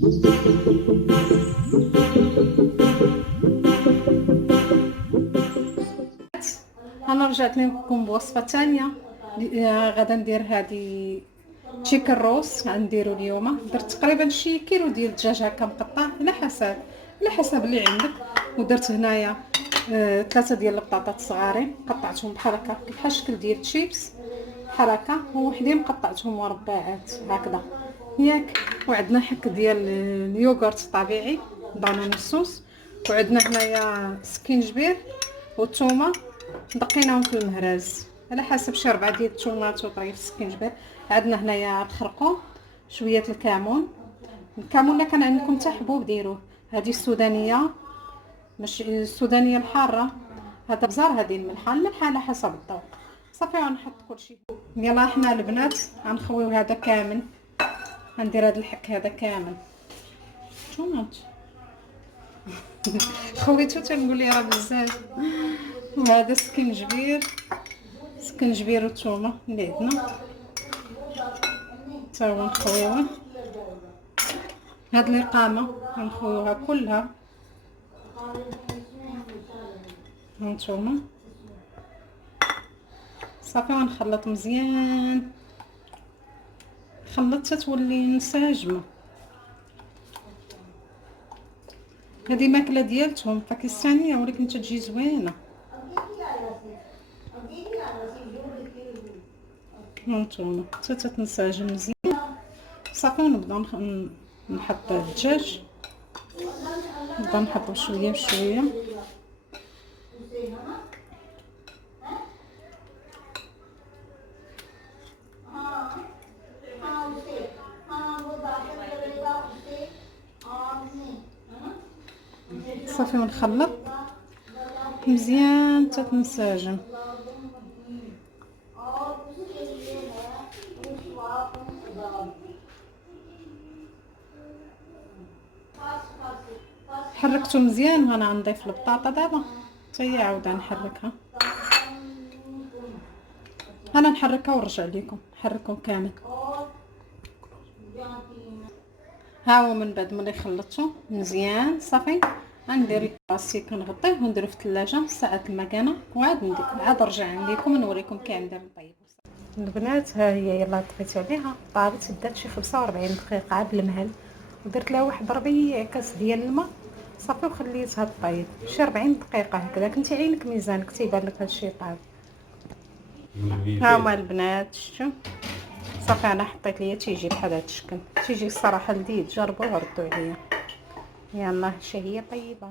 انا رجعت لكم بوصفه ثانيه. غادا ندير هذه تشيكن روس غنديرو اليوم. درت تقريبا شي كيلو ديال الدجاج هكا مقطع على حسب اللي عندك. ودرت هنايا 3 ديال البطاطات صغارين قطعتهم بحال هكا بحال الشكل ديال تشيبس بحال هكا، ووحدين قطعتهم مربعات هكذا ياك. وعندنا حك ديال اليوغورت طبيعي بانان الصوص، وعندنا هنايا سكينجبير والثومه دقيناهم في المهراز على حسب شي 4 ديال الثومات وطريف السكينجبير. عندنا هنايا الخرقوم، شويه الكمون الا كان عندكم حتى حبوب ديروه. هذه السودانيه، مش السودانيه الحاره، هذا بزار. هذه الملحه على حسب الذوق. صافي غنحط كلشي. يلا حنا البنات غنخويو هذا كامل، غندير هذا الحك هذا كامل. شومات خويتو تنقول لي راه بزاف. وهذا سكنجبير والثومه اللي عندنا تا هو نخويوه. هاد القامه غنخويوها كلها هانتوما. صافي غنخلط مزيان، خلطت تولي منسجمه. هذه ماكله ديالتهم باكستانيه ولكن تجي زوينه. هانتوما حتى تتنسجم مزيان. صافي نبدا نحط الدجاج، نبدا نحطو شويه بشويه. صافي ونخلط مزيان حتى تنسجم. حركته مزيان وانا غنضيف البطاطا دابا حتى هي عاوده نحركها. انا نحركها ونرجع لكم نحركهم كامل. ها هو من بعد ملي خلطته مزيان صافي غندير الباسي كنغطيه ونديرو في الثلاجه ساعه المكانه، وعاد عاد نرجع عندكم نوريكم كي ندير نطيب. البنات ها هي يلا طفيت عليها طابت، دات شي 45 دقيقه بالمهل، ودرت لها واحد ربيع كاس ديال الماء صافي وخليتها طيب شي 40 دقيقه هكذا. كنتي عينك ميزانك تيبان لك هادشي طاب. ها هما البنات شتو صافي انا حطيت ليا تيجي بحال هذا الشكل، تيجي الصراحه لذيذ. جربوه وردوا عليا. يلا شي هي طيبه.